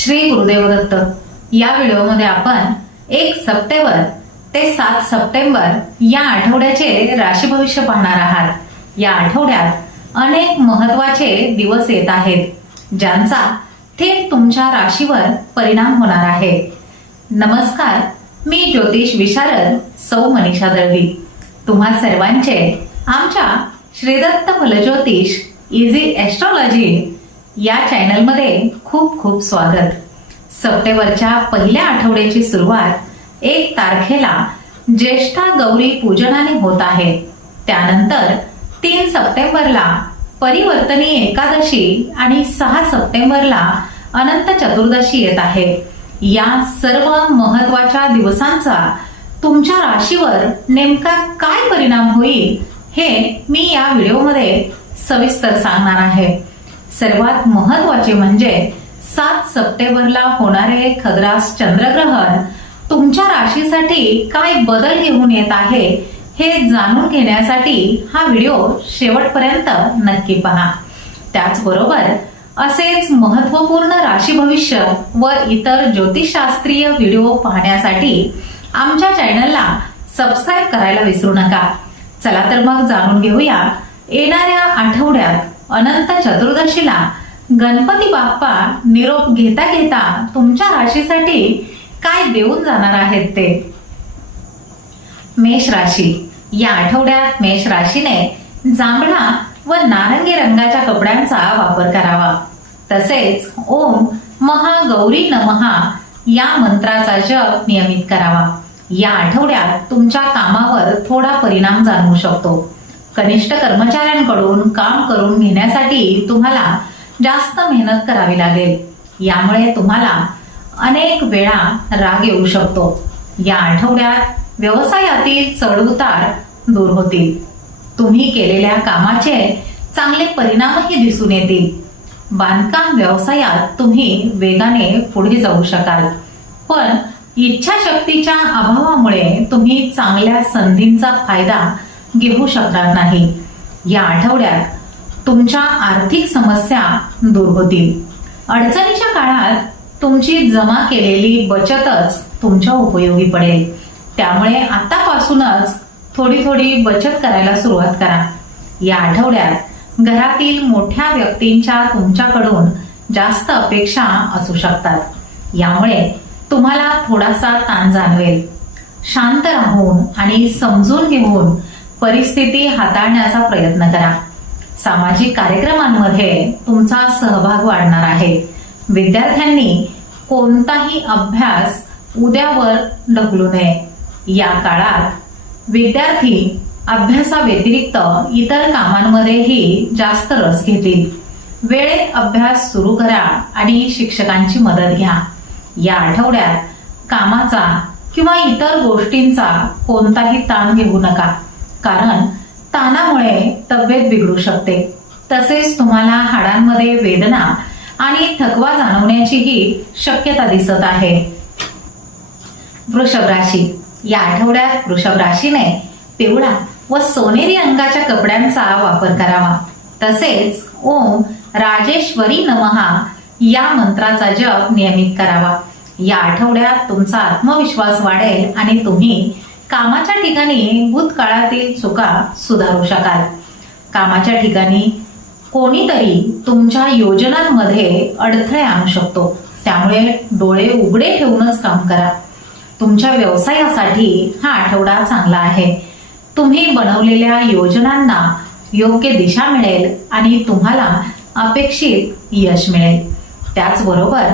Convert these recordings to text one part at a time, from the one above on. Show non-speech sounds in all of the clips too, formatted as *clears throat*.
श्री गुरुदेव दत्त या व्हिडिओमध्ये आपण एक सप्टेंबर ते सात सप्टेंबर या आठवड्याचे राशी भविष्य पाहणार आहात. या आठवड्यात अनेक महत्त्वाचे दिवस येत आहेत ज्यांचा थेट तुमच्या राशीवर परिणाम होणार आहे. नमस्कार मी ज्योतिष विशारद सौ मनीषा दळवी. तुम्हा सर्वांचे आमच्या श्रीदत्त फलज्योतिष इझी एस्ट्रॉलॉजी या चॅनलमध्ये खूप खूप स्वागत. सप्टेंबरच्या पहिल्या आठवड्याची सुरुवात एक तारखेला ज्येष्ठा गौरी पूजनाने होत आहे. त्यानंतर तीन सप्टेंबरला परिवर्तनी एकादशी आणि सहा सप्टेंबरला अनंत चतुर्दशी येत आहे. या सर्व महत्त्वाच्या दिवसांचा तुमच्या राशीवर नेमका काय परिणाम होईल हे मी या व्हिडिओमध्ये सविस्तर सांगणार आहे. सर्वात महत्त्वाचे म्हणजे सात सप्टेंबरला होणारे खग्रास चंद्रग्रहण तुमच्या राशीसाठी काय बदल घेऊन येत आहे हे जाणून घेण्यासाठी हा व्हिडिओ शेवटपर्यंत नक्की पहा. त्याचबरोबर असेच महत्त्वपूर्ण राशी भविष्य व इतर ज्योतिषशास्त्रीय व्हिडिओ पाहण्यासाठी आमच्या चॅनलला सबस्क्राईब करायला विसरू नका. चला तर मग जाणून घेऊया येणाऱ्या आठवड्यात अनंत चतुर्दशीला गणपती बाप्पा निरोप घेता घेता तुमच्या राशीसाठी काय देऊन जाणार आहेत ते? मेष राशी. या आठवड्यात मेष राशीने जांभळा व नारंगी रंगाच्या कपड्यांचा वापर करावा. तसेच ओम महागौरी नमहा या मंत्राचा जप नियमित करावा. या आठवड्यात तुमच्या कामावर थोडा परिणाम जाणवू शकतो. कनिष्ठ कर्मचाऱ्यांकडून काम करून घेण्यासाठी तुम्हाला जास्त मेहनत करावी लागेल. यामुळे तुम्हाला अनेक वेळा राग येऊ शकतो. या आठवड्यात व्यवसायातील चढउतार दूर होतील. तुम्ही केलेल्या कामाचे चांगले परिणामही दिसून येतील. बांधकाम व्यवसायात तुम्ही वेगाने पुढे जाऊ शकाल. पण इच्छाशक्तीच्या अभावामुळे तुम्ही चांगल्या संधींचा फायदा घेऊ शकणार नाही. या आठवड्यात तुमच्या आर्थिक समस्या दूर होतील. अडचणीच्या काळात तुमची जमा केलेली बचतच तुमच्या उपयोगी पडेल. त्यामुळे आतापासूनच थोडी थोडी बचत करायला सुरुवात करा. या आठवड्यात घरातील मोठ्या व्यक्तींच्या तुमच्याकडून जास्त अपेक्षा असू शकतात. यामुळे तुम्हाला थोडासा ताण जाणवेल. शांत राहून आणि समजून घेऊन परिस्थिती हाताळण्याचा प्रयत्न करा. सामाजिक कार्यक्रमांमध्ये तुमचा सहभाग वाढणार आहे. विद्यार्थ्यांनी कोणताही अभ्यास उद्यावर ढकलू नये. या काळात विद्यार्थी अभ्यासाव्यतिरिक्त इतर कामांमध्येही जास्त रस घेतील. वेळेत अभ्यास सुरू करा आणि शिक्षकांची मदत घ्या. या आठवड्यात कामाचा किंवा इतर गोष्टींचा कोणताही ताण घेऊ नका. कारण ताणामुळे तब्येत बिघडू शकते. तसेच तुम्हाला हाडांमध्ये वेदना आणि थकवा जाणवण्याचीही शक्यता दिसत आहे. वृषभ राशी. या आठवड्यात वृषभ राशीने पिवळा व सोनेरी रंगाच्या कपड्यांचा वापर करावा. तसेच ओम राजेश्वरी नमहा या मंत्राचा जप नियमित करावा. या आठवड्यात तुमचा आत्मविश्वास वाढेल आणि तुम्ही कामाच्या ठिकाणी भूतकाळातील चुका सुधारू शकाल. कामाच्या ठिकाणी कोणीतरी तुमच्या योजनांमध्ये अडथळे आणू शकतो. त्यामुळे डोळे उघडे ठेवूनच काम करा. तुमच्या व्यवसायासाठी हा आठवडा चांगला आहे. तुम्ही बनवलेल्या योजनांना योग्य दिशा मिळेल आणि तुम्हाला अपेक्षित यश मिळेल. त्याचबरोबर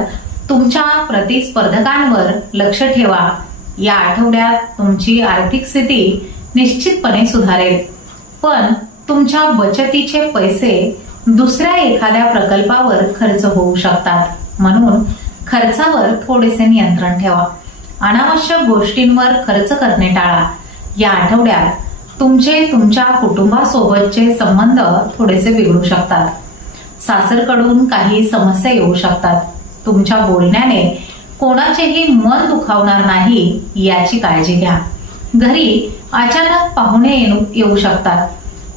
तुमच्या प्रतिस्पर्धकांवर लक्ष ठेवा. या आठवड्यात तुमची आर्थिक स्थिती निश्चितपणे सुधारेल. पण तुमच्या बचतीचे पैसे दुसऱ्या एखाद्या प्रकल्पावर खर्च होऊ शकतात. म्हणून खर्चावर थोडेसे नियंत्रण ठेवा. अनावश्यक गोष्टींवर खर्च करणे टाळा. या आठवड्यात तुमचे तुमच्या कुटुंबासोबतचे संबंध थोडेसे बिघडू शकतात. सासरकडून काही समस्या येऊ शकतात. तुमच्या बोलण्याने कोणाचेही मन दुखावणार नाही याची काळजी घ्या. घरी अचानक पाहुणे येऊ येऊ शकतात.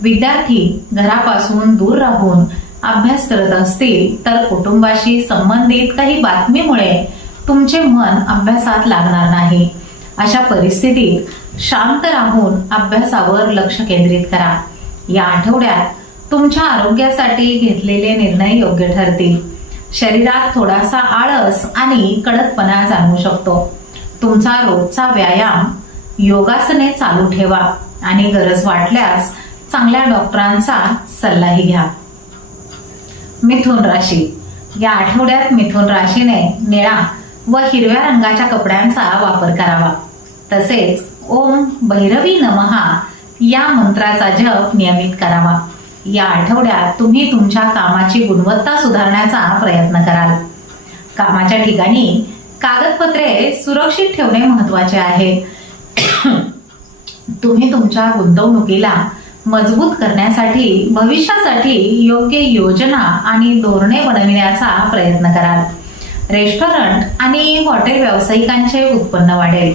विद्यार्थी घरापासून दूर राहून अभ्यास करत असतील तर कुटुंबाशी संबंधित काही बातमीमुळे तुमचे मन अभ्यासात लागणार नाही. अशा परिस्थितीत शांत राहून अभ्यासावर लक्ष केंद्रित करा. या आठवड्यात तुमच्या आरोग्यासाठी घेतलेले निर्णय योग्य ठरतील. शरीरात थोडासा आळस आणि कडकपणा जाणवू शकतो. तुमचा रोजचा व्यायाम योगासने चालू ठेवा आणि गरज वाटल्यास चांगल्या डॉक्टरांचा सल्लाही घ्या. मिथुन राशी. या आठवड्यात मिथुन राशीने निळा व हिरव्या रंगाच्या कपड्यांचा वापर करावा. तसेच ओम भैरवी नमहा या मंत्राचा जप नियमित करावा. या आठवड्यात तुम्ही तुमच्या कामाची गुणवत्ता सुधारण्याचा प्रयत्न कराल. कामाच्या ठिकाणी कागदपत्रे सुरक्षित ठेवणे महत्त्वाचे आहे. *clears throat* तुम्ही तुमच्या गुंतवणुकीला मजबूत करण्यासाठी भविष्यासाठी योग्य योजना आणि धोरणे बनविण्याचा प्रयत्न कराल. रेस्टॉरंट आणि हॉटेल व्यावसायिकांचे उत्पन्न वाढेल.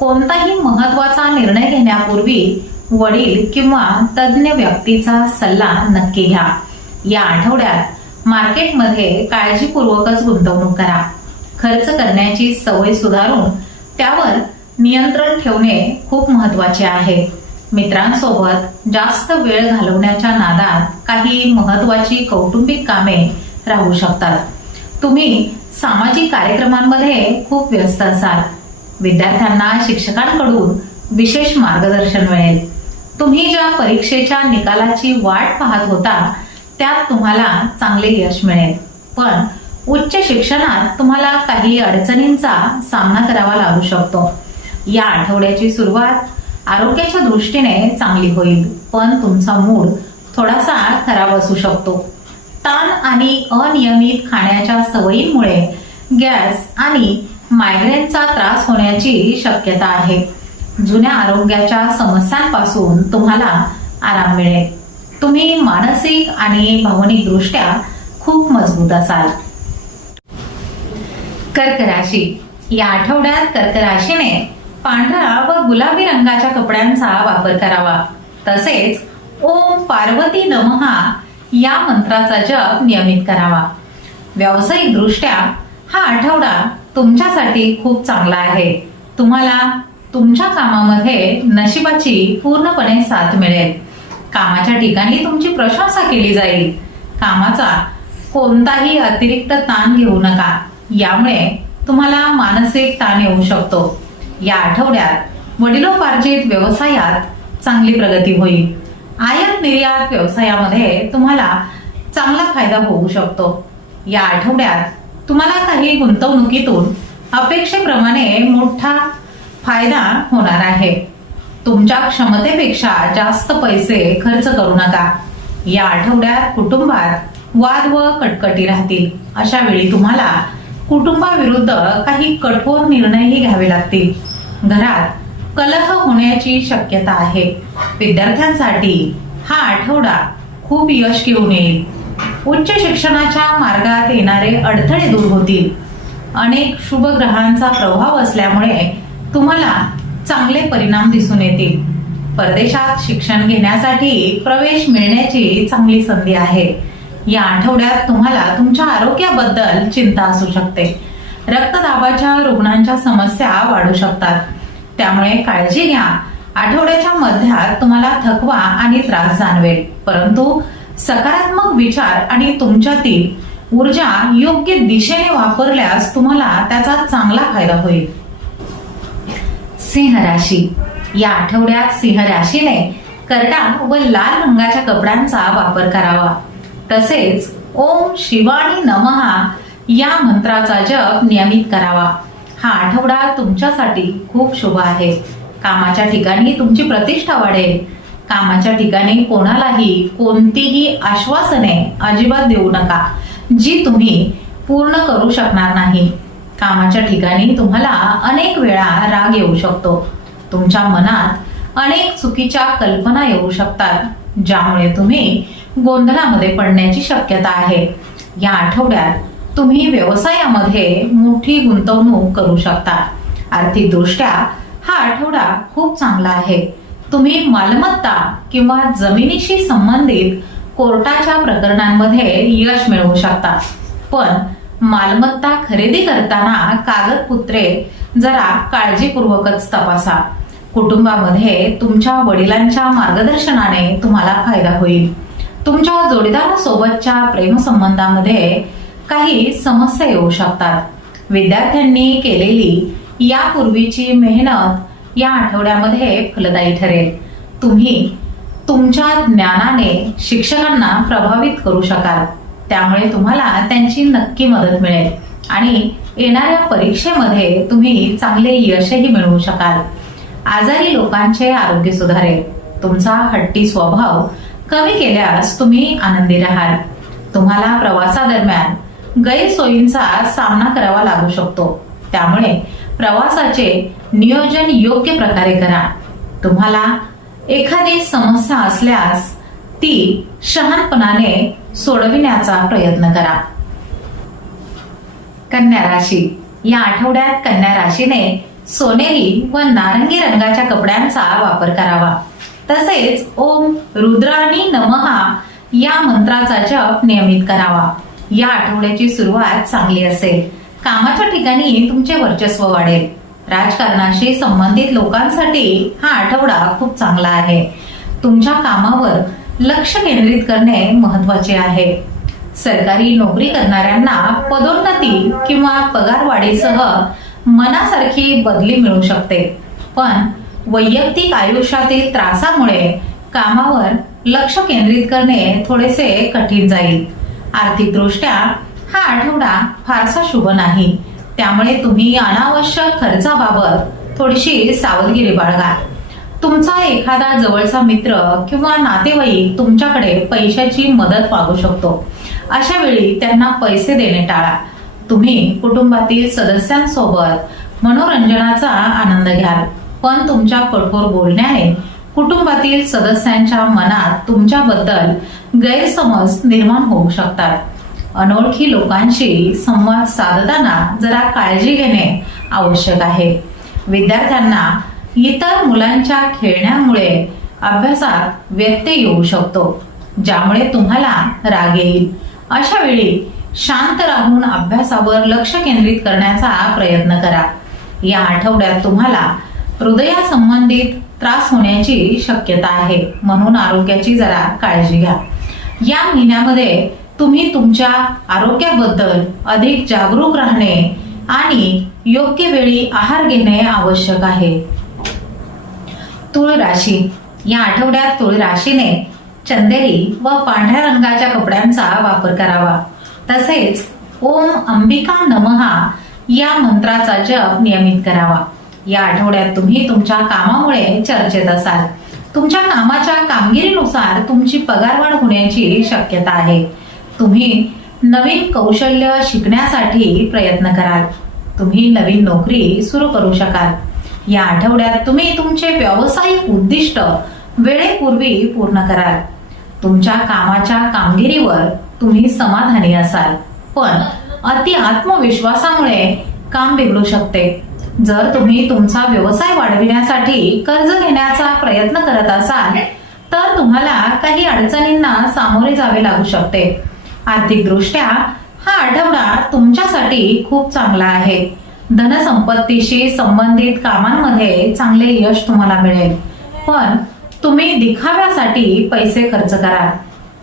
कोणताही महत्त्वाचा निर्णय घेण्यापूर्वी वडील किंवा तज्ज्ञ व्यक्तीचा सल्ला नक्की घ्या. या आठवड्यात मार्केटमध्ये काळजीपूर्वकच गुंतवणूक करा. खर्च करण्याची सवय सुधारून त्यावर नियंत्रण ठेवणे खूप महत्त्वाचे आहे. मित्रांसोबत जास्त वेळ घालवण्याच्या नादात काही महत्वाची कौटुंबिक कामे राहू शकतात. तुम्ही सामाजिक कार्यक्रमांमध्ये खूप व्यस्त असाल. विद्यार्थ्यांना शिक्षकांकडून विशेष मार्गदर्शन मिळेल. तुम्ही ज्या परीक्षेच्या निकालाची वाट पाहत होता त्यात तुम्हाला चांगले यश मिळेल. पण उच्च शिक्षणात तुम्हाला काही अडचणींचा सामना करावा लागू शकतो. या आठवड्याची सुरुवात आरोग्याच्या दृष्टीने चांगली होईल पण तुमचा मूड थोडासा खराब असू शकतो. ताण आणि अनियमित खाण्याच्या सवयींमुळे गॅस आणि मायग्रेनचा त्रास होण्याची शक्यता आहे. जुन्या आरोग्याच्या समस्यांपासून तुम्हाला आराम मिळेल. तुम्ही मानसिक आणि भावनिक दृष्ट्या खूप मजबूत असाल. कर्क राशी या आठवड्यात कर्क राशीने पांढरा व गुलाबी रंगाच्या कपड्यांचा वापर करावा. तसेच ओम पार्वती नमहा या मंत्राचा जप नियमित करावा. व्यावसायिक दृष्ट्या हा आठवडा तुमच्यासाठी खूप चांगला आहे. तुम्हाला तुमच्या कामामध्ये नशिबाची पूर्णपणे साथ मिळेल. कामाच्या ठिकाणी तुमची प्रशंसा केली जाईल. कामाचा कोणताही अतिरिक्त ताण घेऊ नका. यामुळे तुम्हाला मानसिक ताण येऊ शकतो. या आठवड्यात वडिलोपार्जित व्यवसायात चांगली प्रगती होईल. आयात निर्यात व्यवसायामध्ये तुम्हाला चांगला फायदा होऊ शकतो. या आठवड्यात तुम्हाला काही गुंतवणुकीतून अपेक्षेप्रमाणे मोठा फायदा होणार आहे. तुमच्या क्षमतेपेक्षा जास्त पैसे खर्च करू नका. या आठवड्यात कुटुंबात वाद व कटकटी राहतील. अशा वेळी तुम्हाला कुटुंबाविरुद्ध काही कठोर निर्णयही घ्यावे लागतील. घरात कलह होण्याची शक्यता आहे. विद्यार्थ्यांसाठी हा आठवडा खूप यश घेऊन येईल. उच्च शिक्षणाच्या मार्गात येणारे अडथळे दूर होतील. अनेक शुभ ग्रहांचा प्रभाव असल्यामुळे तुम्हाला चांगले परिणाम दिसून येतील. परदेशात शिक्षण घेण्यासाठी प्रवेश मिळण्याची चांगली संधी आहे. या आठवड्यात तुम्हाला तुमच्या आरोग्याबद्दल चिंता असू शकते. रक्तदाबाच्या रुग्णांच्या समस्या वाढू शकतात. त्यामुळे काळजी घ्या. आठवड्याच्या मध्यात तुम्हाला थकवा आणि त्रास जाणवेल. परंतु सकारात्मक विचार आणि तुमच्यातील ऊर्जा योग्य दिशेने वापरल्यास तुम्हाला त्याचा चांगला फायदा होईल. सिंह राशी. या आठवड्यात सिंह राशीने करडा व लाल रंगाच्या कपड्यांचा वापर करावा. तसेच ओम शिवानी नमहा या मंत्राचा जप नियमित करावा. हा आठवडा तुमच्यासाठी खूप शुभ आहे. कामाच्या ठिकाणी तुमची प्रतिष्ठा वाढेल. कामाच्या ठिकाणी कोणालाही कोणतीही आश्वासने अजिबात देऊ नका जी तुम्ही पूर्ण करू शकणार नाही. कामाच्या ठिकाणी तुम्हाला अनेक वेळा राग येऊ शकतो. तुमच्या मनात अनेक चुकीच्या कल्पना येऊ शकतात ज्यामुळे तुम्ही गोंधळामध्ये पडण्याची शक्यता आहे. या आठवड्यात तुम्ही व्यवसायामध्ये मोठी गुंतवणूक करू शकता. आर्थिकदृष्ट्या हा आठवडा खूप चांगला आहे. तुम्ही मालमत्ता किंवा जमिनीशी संबंधित कोर्टाच्या प्रकरणांमध्ये यश मिळवू शकता. पण मालमत्ता खरेदी करताना कागदपत्रे जरा काळजीपूर्वकच तपासा. कुटुंबामध्ये तुमच्या वडिलांच्या मार्गदर्शनाने तुम्हाला फायदा होईल. तुमच्या जोडीदारासोबतच्या प्रेमसंबंधामध्ये काही समस्या येऊ शकतात. विद्यार्थ्यांनी केलेली यापूर्वीची मेहनत या आठवड्यामध्ये फलदायी ठरेल. तुम्ही तुमच्या ज्ञानाने शिक्षकांना प्रभावित करू शकाल. त्यामुळे तुम्हाला त्यांची नक्की मदत मिळेल. आणि येणाऱ्या परीक्षेमध्ये तुम्ही चांगले यशही मिळवू शकाल. आजारी लोकांचे आरोग्य सुधारेल. तुमचा हट्टी स्वभाव कमी केल्यास तुम्ही आनंदी राहाल. तुम्हाला प्रवासादरम्यान गैरसोयींचा सामना करावा लागू शकतो. त्यामुळे प्रवासाचे नियोजन योग्य प्रकारे करा. तुम्हाला एखादी समस्या असल्यास ती शहाणपणाने सोडविण्याचा प्रयत्न करा. कन्या राशी. या आठवड्यात कन्या राशीने सोनेरी व नारंगी रंगाच्या कपड्यांचा वापर करावा. तसेच ओम रुद्राणी नमहा या मंत्राचा जप नियमित करावा. या आठवड्याची सुरुवात चांगली असेल. कामाच्या ठिकाणी तुमचे वर्चस्व वाढेल. राजकारणाशी संबंधित लोकांसाठी हा आठवडा खूप चांगला आहे. तुमच्या कामावर लक्ष केंद्रित करणे महत्त्वाचे आहे. सरकारी नोकरी करणाऱ्यांना पदोन्नती किंवा पगारवाढीसह मनासारखी बदली मिळू शकते. पण वैयक्तिक आयुष्यातील त्रासामुळे कामावर लक्ष केंद्रित करणे थोडेसे कठीण जाईल. आर्थिकदृष्ट्या हा आठवडा फारसा शुभ नाही. त्यामुळे तुम्ही अनावश्यक खर्चाबाबत थोडीशी सावधगिरी बाळगा. तुमचा एखादा जवळचा मित्र किंवा नातेवाईक तुमच्याकडे पैशाची मदत मागू शकतो. अशा वेळी त्यांना पैसे देणे टाळा. तुम्ही कुटुंबातील सदस्यांसोबत मनोरंजनाचा आनंद घ्याल. पण तुमच्या कठोर बोलण्याने कुटुंबातील सदस्यांच्या मनात तुमच्याबद्दल गैरसमज निर्माण होऊ शकतात. अनोळखी लोकांशी संवाद साधताना जरा काळजी घेणे आवश्यक आहे. विद्यार्थ्यांना इतर मुलांच्या खेळण्यामुळे अभ्यासात व्यत्यय येऊ शकतो ज्यामुळे तुम्हाला राग येईल. अशा वेळी शांत राहून अभ्यासावर लक्ष केंद्रित करण्याचा प्रयत्न करा. या आठवड्यात तुम्हाला हृदयासंबंधित त्रास होण्याची शक्यता आहे म्हणून आरोग्याची जरा काळजी घ्या. या महिन्यामध्ये तुम्ही तुमच्या आरोग्याबद्दल अधिक जागरूक राहणे आणि योग्य वेळी आहार घेणे आवश्यक आहे. तुळ राशी. या आठवड्यात तुळ राशीने चंदेरी व पांढऱ्या रंगाच्या कपड्यांचा वापर करावा. तसेच ओम अंबिका नमहा या मंत्राचा जप नियमित करावा. या आठवड्यात तुम्ही तुमच्या कामामुळे चर्चेत असाल. तुमच्या कामाच्या कामगिरीनुसार तुमची पगारवाढ होण्याची शक्यता आहे. तुम्ही नवीन कौशल्य शिकण्यासाठी प्रयत्न कराल. तुम्ही नवीन नोकरी सुरू करू शकाल. या आठवड्यात तुम्ही तुमचे व्यावसायिक उद्दिष्ट वेळेपूर्वी पूर्ण कराल. तुमच्या कामाच्या कामगिरीवर तुम्ही समाधानी असाल. पण अति आत्मविश्वासामुळे काम बिघडू शकते. जर तुम्ही तुमचा व्यवसाय वाढविण्यासाठी कर्ज घेण्याचा प्रयत्न करत असाल तर तुम्हाला काही अडचणींना सामोरे जावे लागू शकते. आर्थिक दृष्ट्या हा आठवडा तुमच्यासाठी खूप चांगला आहे. धनसंपत्तीशी संबंधित कामांमध्ये चांगले यश तुम्हाला मिळेल. पण तुम्ही दिखाव्यासाठी पैसे खर्च करा.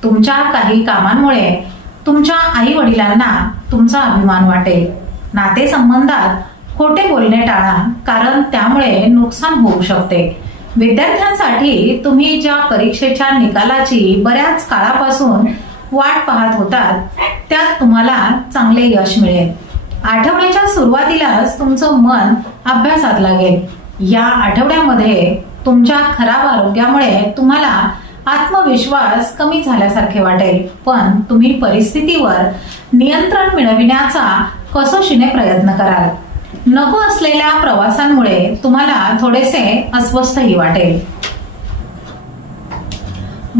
तुमच्या काही कामांमुळे तुमच्या आई वडिलांना तुमचा अभिमान वाटेल. नातेसंबंधात खोटे बोलणे टाळा कारण त्यामुळे नुकसान होऊ शकते. विद्यार्थ्यांसाठी तुम्ही ज्या परीक्षेच्या निकालाची बऱ्याच काळापासून वाट पाहत होतात त्यात तुम्हाला चांगले यश मिळेल. आठवड्याच्या सुरुवातीलाच तुमचं मन अभ्यासात लागेल. या आठवड्यामध्ये तुमच्या खराब आरोग्यामुळे तुम्हाला आत्मविश्वास कमी झाल्यासारखे वाटेल. पण तुम्ही परिस्थितीवर नियंत्रण मिळविण्याचा कसोशीने प्रयत्न कराल. नको असलेल्या प्रवासांमुळे तुम्हाला थोडेसे अस्वस्थही वाटेल.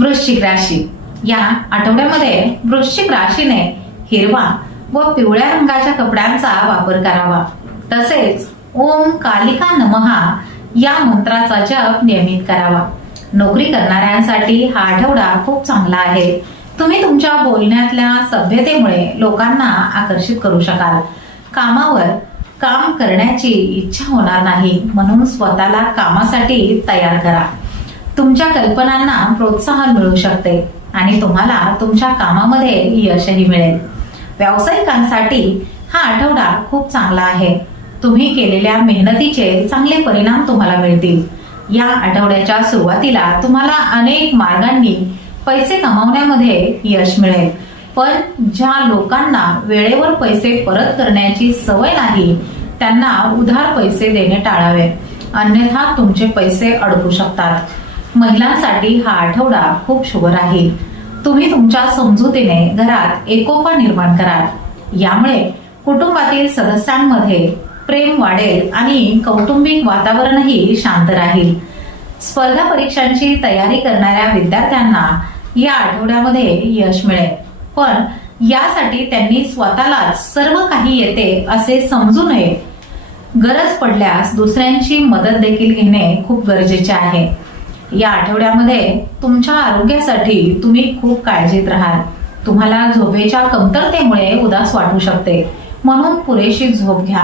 वृश्चिक राशी. या आठवड्यामध्ये वृश्चिक राशीने हिरवा व पिवळ्या रंगाच्या कपड्यांचा वापर करावा. तसेच ओम कालिका नमहा या मंत्राचा जप नियमित करावा. नोकरी करणाऱ्यांसाठी हा आठवडा खूप चांगला आहे. तुम्ही तुमच्या बोलण्यातल्या सभ्यतेमुळे लोकांना आकर्षित करू शकाल. कामावर काम करण्याची इच्छा होणार नाही म्हणून स्वतःला कामासाठी तयार करा. तुमच्या कल्पनांना प्रोत्साहन मिळू शकते आणि तुम्हाला तुमच्या कामामध्ये यशही मिळेल. व्यावसायिकांसाठी हा आठवडा खूप चांगला आहे. तुम्ही केलेल्या मेहनतीचे चांगले परिणाम तुम्हाला मिळतील. या आठवड्याच्या सुरुवातीला तुम्हाला अनेक मार्गांनी पैसे कमावण्यामध्ये यश मिळेल. पण ज्या लोकांना वेळेवर पैसे परत करण्याची सवय नाही त्यांना उधार पैसे देणे टाळावे. अन्यथा तुमचे पैसे अडकू शकतात. महिलांसाठी हा आठवडा खूप शुभ राहील. तुम्ही तुमच्या समजुतीने घरात एकोपा निर्माण कराल. यामुळे कुटुंबातील सदस्यांमध्ये प्रेम वाढेल आणि कौटुंबिक वातावरणही शांत राहील. स्पर्धा परीक्षांची तयारी करणाऱ्या विद्यार्थ्यांना या आठवड्यामध्ये यश मिळेल. पण यासाठी त्यांनी स्वतःलाच सर्व काही येते असे समजू नये. गरज पडल्यास दुसऱ्यांची मदत देखील घेणे खूप गरजेचे आहे. या आठवड्यामध्ये तुमच्या आरोग्यासाठी तुम्ही खूप काळजीत राहाल. तुम्हाला झोपेच्या कमतरतेमुळे उदास वाटू शकते. म्हणून पुरेशी झोप घ्या.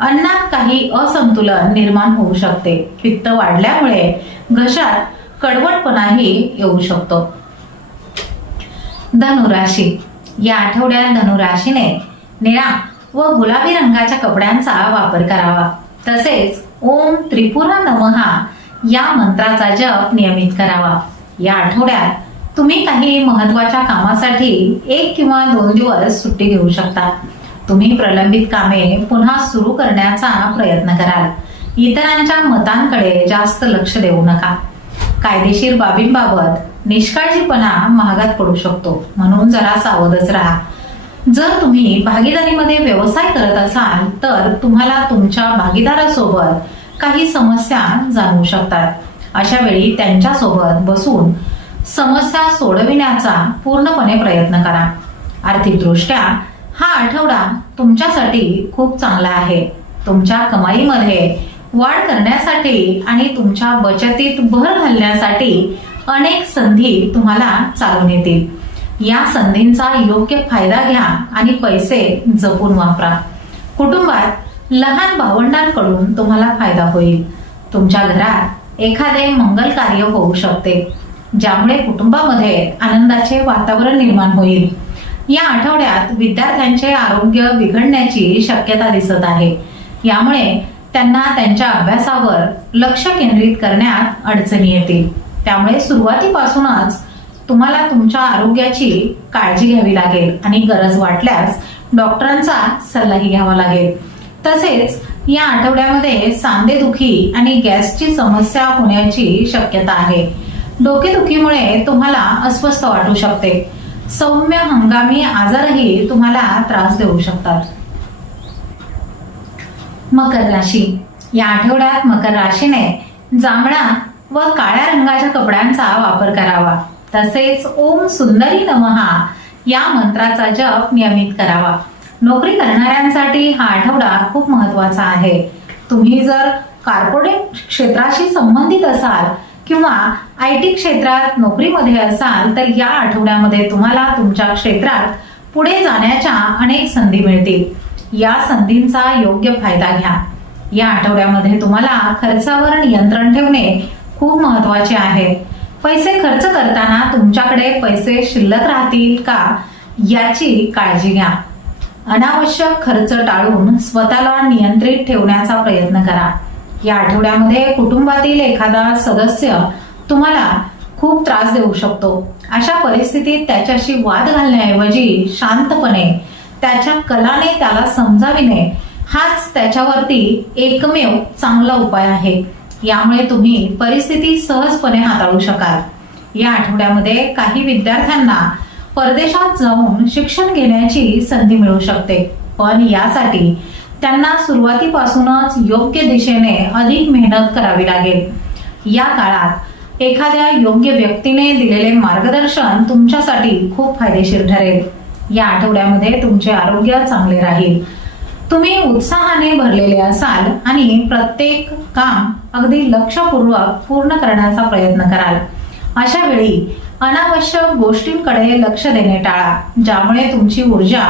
अन्नात काही असंतुलन निर्माण होऊ शकते. पित्त वाढल्यामुळे घशात कडवटपणाही येऊ शकतो. धनुराशी. या आठवड्यात धनुराशीने निळा व गुलाबी रंगाच्या कपड्यांचा वापर करावा. तसेच ओम त्रिपुरा नमहा या मंत्राचा जप नियमित करावा. या आठवड्यात तुम्ही काही महत्त्वाच्या कामासाठी एक किंवा दोन दिवस सुट्टी घेऊ शकता. तुम्ही प्रलंबित कामे पुन्हा सुरू करण्याचा प्रयत्न कराल. इतरांच्या मतांकडे जास्त लक्ष देऊ नका. कायदेशीर बाबींबाबत निष्काळजीपणा महागात पडू शकतो. म्हणून जरा सावधच राहा. जर तुम्ही भागीदारीमध्ये व्यवसाय करत असाल तर तुम्हाला तुमच्या भागीदारासोबत काही समस्या जाणवू शकतात. अशा वेळी त्यांच्यासोबत बसून समस्या सोडविण्याचा पूर्णपणे प्रयत्न करा. आर्थिकदृष्ट्या हा आठवडा तुमच्यासाठी खूप चांगला आहे. तुमच्या कमाईमध्ये वाढ करण्यासाठी आणि तुमच्या बचतीत भर घालण्यासाठी अनेक संधी तुम्हाला चालून येतील. या संधींचा योग्य फायदा घ्या आणि पैसे जपून वापरा. कुटुंबात लहान भावंडांकडून तुम्हाला फायदा होईल. तुमच्या घरात एखादे मंगल कार्य होऊ शकते ज्यामुळे कुटुंबामध्ये आनंदाचे वातावरण निर्माण होईल. या आठवड्यात विद्यार्थ्यांचे आरोग्य बिघडण्याची शक्यता दिसत आहे. यामुळे त्यांना त्यांच्या अभ्यासावर लक्ष केंद्रित करण्यात अडचणी येतील. त्यामुळे सुरुवातीपासूनच तुम्हाला तुमच्या आरोग्याची काळजी घ्यावी लागेल आणि गरज वाटल्यास डॉक्टरांचा सल्लाही घ्यावा लागेल. तसेच या आठवड्यामध्ये सांधेदुखी आणि गॅसची समस्या होण्याची शक्यता आहे. डोकेदुखीमुळे तुम्हाला अस्वस्थ वाटू शकते. सौम्य हंगामी आजारही तुम्हाला त्रास देऊ शकतात. मकर राशी. या आठवड्यात मकर राशीने जांभळा व काळ्या रंगाच्या कपड्यांचा वापर करावा. तसेच ओम सुंदरी नमहा या मंत्राचा जप नियमित करावा. नोकरी करणाऱ्यांसाठी हा आठवडा खूप महत्त्वाचा आहे. तुम्ही जर कार्पोरेट क्षेत्राशी संबंधित असाल किंवा आय टी क्षेत्रात नोकरीमध्ये असाल तर या आठवड्यामध्ये तुम्हाला तुमच्या क्षेत्रात पुढे जाण्याच्या अनेक संधी मिळतील. या संधींचा योग्य फायदा घ्या. या आठवड्यामध्ये तुम्हाला खर्चावर नियंत्रण ठेवणे खूप महत्त्वाचे आहे. पैसे खर्च करताना तुमच्याकडे पैसे शिल्लक राहतील का याची काळजी घ्या. अनावश्यक खर्च टाळून स्वतःला नियंत्रित ठेवण्याचा प्रयत्न करा. या आठवड्यामध्ये कुटुंबातील एखादा सदस्य तुम्हाला खूप त्रास देऊ शकतो. अशा परिस्थितीत त्याच्याशी वाद घालण्याऐवजी शांतपणे त्याच्या कलाने त्याला समजाविणे हाच त्याच्यावरती एकमेव चांगला उपाय आहे. यामुळे तुम्ही परिस्थिती सहजपणे हाताळू शकाल. या आठवड्यामध्ये काही विद्यार्थ्यांना परदेशात जाऊन शिक्षण घेण्याची संधी मिळू शकते. पण यासाठी त्यांना सुरुवातीपासूनच योग्य दिशेने अधिक मेहनत करावी लागेल. या काळात एखाद्या योग्य व्यक्तीने दिलेले मार्गदर्शन तुमच्यासाठी खूप फायदेशीर ठरेल. या आठवड्यामध्ये तुमचे आरोग्य चांगले राहील. तुम्ही उत्साहाने भरलेले असाल आणि प्रत्येक काम अगदी लक्षपूर्वक पूर्ण करण्याचा प्रयत्न कराल. अशा वेळी अनावश्यक गोष्टींकडे लक्ष देणे टाळा ज्यामुळे तुमची ऊर्जा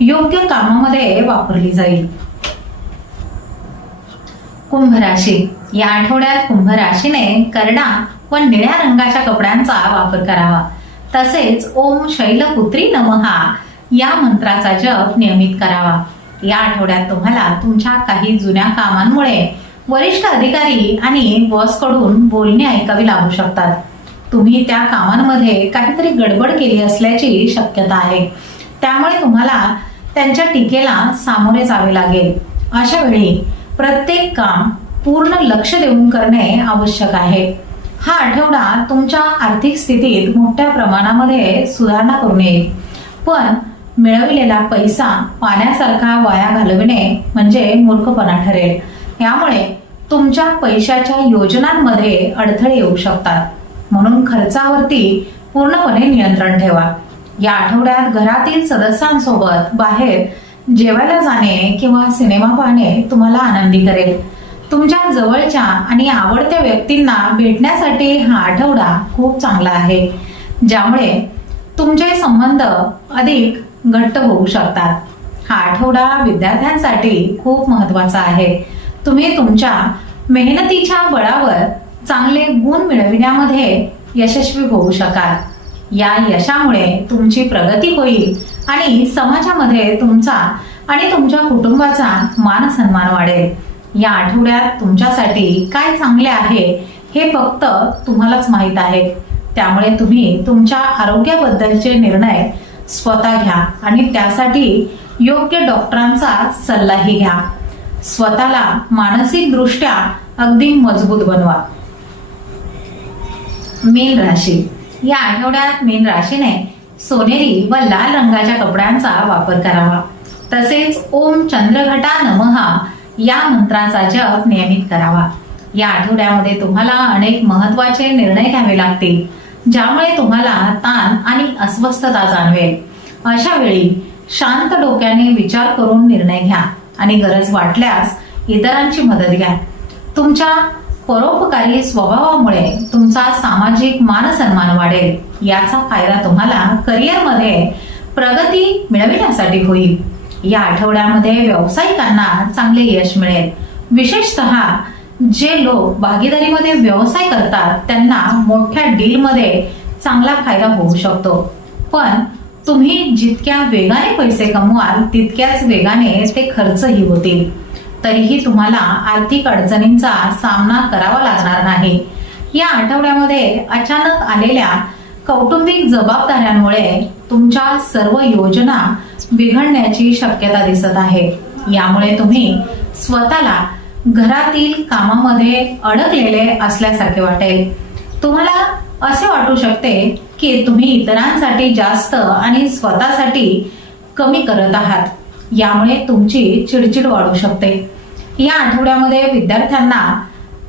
योग्य कामामध्ये वापरली जाईल. कुंभ राशी या आठवड्यात कुंभ राशीने करडा व निळ्या रंगाच्या कपड्यांचा वापर करावा. तसेच ओम शैलपुत्री नमहा या मंत्राचा जप नियमित करावा. या आठवड्यात तुम्हाला तुमच्या काही जुन्या कामांमुळे वरिष्ठ अधिकारी आणि बॉसकडून बोलणे ऐकावी लागू शकतात. तुम्ही त्या कामांमध्ये काहीतरी गडबड केली असल्याची शक्यता आहे. त्यामुळे तुम्हाला त्यांच्या टीकेला सामोरे जावे लागेल. अशा वेळी प्रत्येक काम पूर्ण लक्ष देऊन करणे आवश्यक आहे. हा आठवडा तुमच्या आर्थिक स्थितीत मोठ्या प्रमाणामध्ये सुधारणा करून येईल पण मिळविलेला पैसा पाण्यासारखा वाया घालविणे म्हणजे मूर्खपणा ठरेल. यामुळे तुमच्या पैशाच्या योजनांमध्ये अडथळे येऊ शकतात. म्हणून खर्चावरती पूर्णपणे नियंत्रण ठेवा. या आठवड्यात घरातील सदस्यांसोबत बाहेर जेवायला जाणे किंवा सिनेमा पाहणे तुम्हाला आनंदी करेल. तुमच्या जवळच्या आणि आवडत्या व्यक्तींना भेटण्यासाठी हा आठवडा खूप चांगला आहे ज्यामुळे तुमचे संबंध अधिक घट्ट होऊ शकतात. हा आठवडा विद्यार्थ्यांसाठी खूप महत्त्वाचा आहे. तुम्ही तुमच्या मेहनतीच्या बळावर चांगले गुण मिळविण्यामध्ये यशस्वी होऊ शकाल. या यशामुळे तुमची प्रगती होईल आणि समाजामध्ये तुमचा आणि तुमच्या कुटुंबाचा मान सन्मान वाढेल. या आठवड्यात तुमच्यासाठी काय चांगले आहे हे फक्त तुम्हालाच माहीत आहे. त्यामुळे तुम्ही तुमच्या आरोग्याबद्दलचे निर्णय स्वतः घ्या आणि त्यासाठी योग्य डॉक्टरांचा सल्लाही घ्या. स्वतःला मानसिकदृष्ट्या अगदी मजबूत बनवा. मीन राशी. या आठवड्यात मीन राशीने सोनेरी व लाल रंगाच्या कपड्यांचा वापर करावा. तसेच ओम चंद्रघटा नमहा या मंत्राचा जप नियमित करावा. या आठवड्यामध्ये तुम्हाला अनेक महत्त्वाचे निर्णय घ्यावे लागतील ज्यामुळे तुम्हाला ताण आणि अस्वस्थता जाणवेल. अशा वेळी शांत डोक्याने विचार करून निर्णय घ्या आणि गरज वाटल्यास इतरांची मदत घ्या. तुमच्या परोपकारी स्वभावामुळे तुमचा सामाजिक मानसन्मान वाढेल याचा फायदा तुम्हाला करिअरमध्ये प्रगती मिळविण्यासाठी होईल. या आठवड्यामध्ये व्यावसायिकांना चांगले यश मिळेल. विशेषतः जे लोक भागीदारीमध्ये व्यवसाय करतात त्यांना मोठ्या डीलमध्ये चांगला फायदा होऊ शकतो. पण तुम्ही जितक्या वेगाने पैसे कमवाल तितक्याच वेगाने ते खर्चही होतील. तरीही तुम्हाला आर्थिक अडचणींचा सामना करावा लागणार नाही. या आठवड्यामध्ये अचानक आलेल्या कौटुंबिक जबाबदाऱ्यांमुळे तुमच्या सर्व योजना बिघडण्याची शक्यता दिसत आहे. यामुळे तुम्ही स्वतःला घरातील कामामध्ये अडकलेले असल्यासारखे वाटेल. तुम्हाला असे वाटू शकते की तुम्ही इतरांसाठी जास्त आणि स्वतःसाठी कमी करत आहात. यामुळे तुमची चिडचिड वाढू शकते. या आठवड्यामध्ये विद्यार्थ्यांना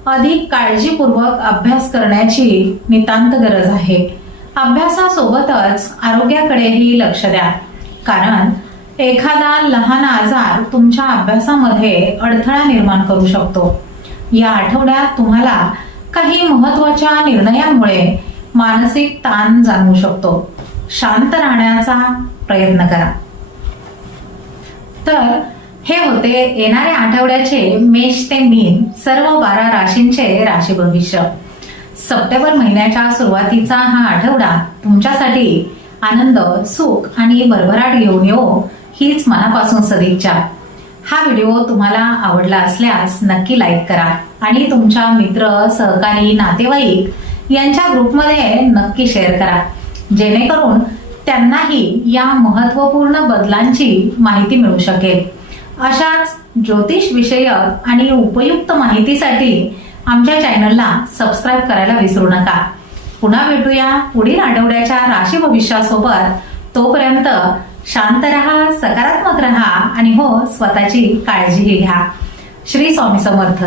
अधिक काळजीपूर्वक अभ्यास करण्याची नितांत गरज आहे. अभ्यासासोबतच आरोग्याकडेही लक्ष द्या. कारण एखादा लहान आजार तुमच्या अभ्यासामध्ये अडथळा निर्माण करू शकतो. या आठवड्यात तुम्हाला काही महत्त्वाच्या निर्णयामुळे मानसिक ताण जाणवू शकतो. शांत राहण्याचा प्रयत्न करा. तर हे होते येणाऱ्या आठवड्याचे मेष ते मीन सर्व बारा राशींचे राशी भविष्य. सप्टेंबर महिन्याच्या सुरुवातीचा हा आठवडा तुमच्यासाठी आनंद सुख आणि भरभराट घेऊन येऊ हीच मनापासून सदिच्छा. हा व्हिडिओ तुम्हाला आवडला असल्यास नक्की लाईक करा आणि तुमच्या मित्र सहकारी नातेवाईक यांच्या ग्रुपमध्ये नक्की शेअर करा. जेणेकरून त्यांनाही या महत्त्वपूर्ण बदलांची माहिती मिळू शकेल. अशाच ज्योतिष विषयक आणि उपयुक्त माहितीसाठी आमच्या चॅनलला सबस्क्राईब करायला विसरू नका. पुन्हा भेटूया पुढील आठवड्याच्या राशी भविष्यासोबत. तोपर्यंत शांत रहा सकारात्मक रहा आणि हो स्वतःची काळजीही घ्या. श्री स्वामी समर्थ.